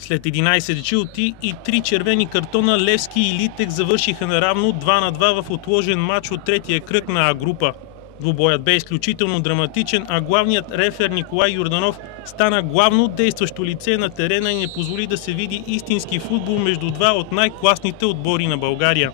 След 11 жълти и 3 червени картона, Левски и Литекс завършиха наравно 2-2 в отложен матч от третия кръг на А група. Двубоят бе изключително драматичен, а главният рефер Николай Йорданов стана главно действащо лице на терена и не позволи да се види истински футбол между два от най-класните отбори на България.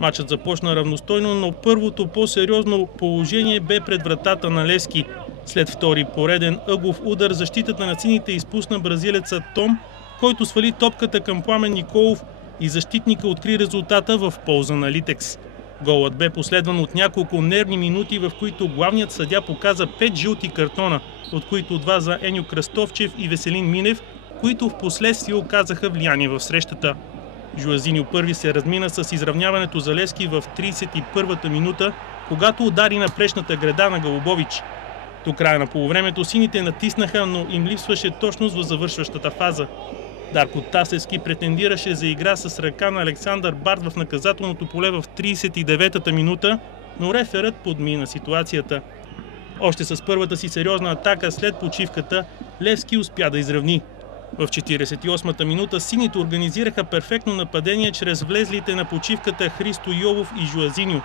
Матчът започна равностойно, но първото по-сериозно положение бе пред вратата на Левски. След втори пореден ъглов удар защитата на сините изпусна бразилеца Том, който свали топката към Пламен Николов и защитника откри резултата в полза на Литекс. Голът бе последван от няколко нервни минути, в които главният съдия показа 5 жълти картона, от които 2 за Еньо Кръстовчев и Веселин Минев, които в последствие оказаха влияние в срещата. Жуазиньо първи се размина с изравняването за Левски в 31-та минута, когато удари на плешната града на Галубович. До края на полувремето сините натиснаха, но им липсваше точност в завършващата фаза. Дарко Тасевски претендираше за игра с ръка на Александър Барт в наказателното поле в 39-та минута, но реферът подмина ситуацията. Още с първата си сериозна атака след почивката, Левски успя да изравни. В 48-та минута сините организираха перфектно нападение чрез влезлите на почивката Христо Йовов и Жуазиньо.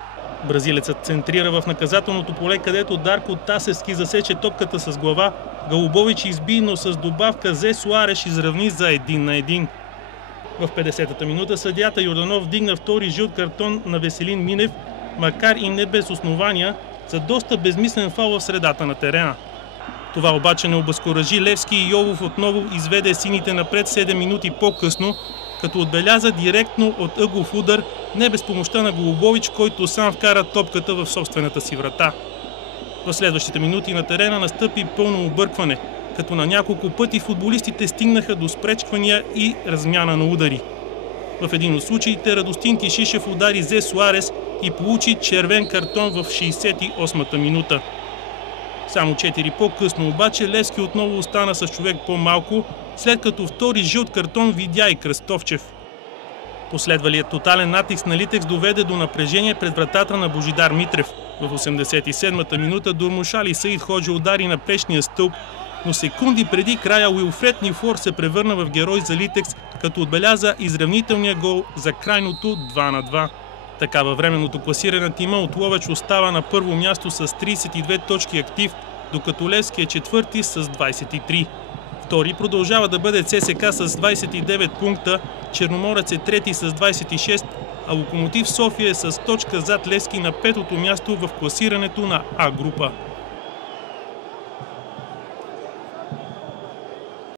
Бразилецът центрира в наказателното поле, където Дарко Тасевски засече топката с глава. Галубович изби, но с добавка Зе Суареш изравни за 1-1. В 50-та минута съдията Йорданов вдигна втори жълт картон на Веселин Минев, макар и не без основания, за доста безмислен фаул в средата на терена. Това обаче не обезкуражи Левски и Йовов отново изведе сините напред 7 минути по-късно, като отбеляза директно от ъглов удар, не без помощта на Голубович, който сам вкара топката в собствената си врата. В следващите минути на терена настъпи пълно объркване, като на няколко пъти футболистите стигнаха до спречквания и размяна на удари. В един от случаите Радостин Кишишев удари Зе Суарес и получи червен картон в 68-та минута. Само 4 по-късно обаче Левски отново остана с човек по-малко, след като втори жълт картон видя и Кръстовчев. Последвалият тотален натиск на Литекс доведе до напрежение пред вратата на Божидар Митрев. В 87-та минута Дурмушали Саид Ходжа удари на пешния стълб, но секунди преди края Уилфред Нифор се превърна в герой за Литекс, като отбеляза изравнителния гол за крайното 2-2. Така във временното класиране на тима от Ловеч остава на първо място с 32 точки актив, докато Левски е четвърти с 23. Втори продължава да бъде ЦСКА с 29 пункта, Черноморец е трети с 26, а Локомотив София е с точка зад Левски на петото място в класирането на А група.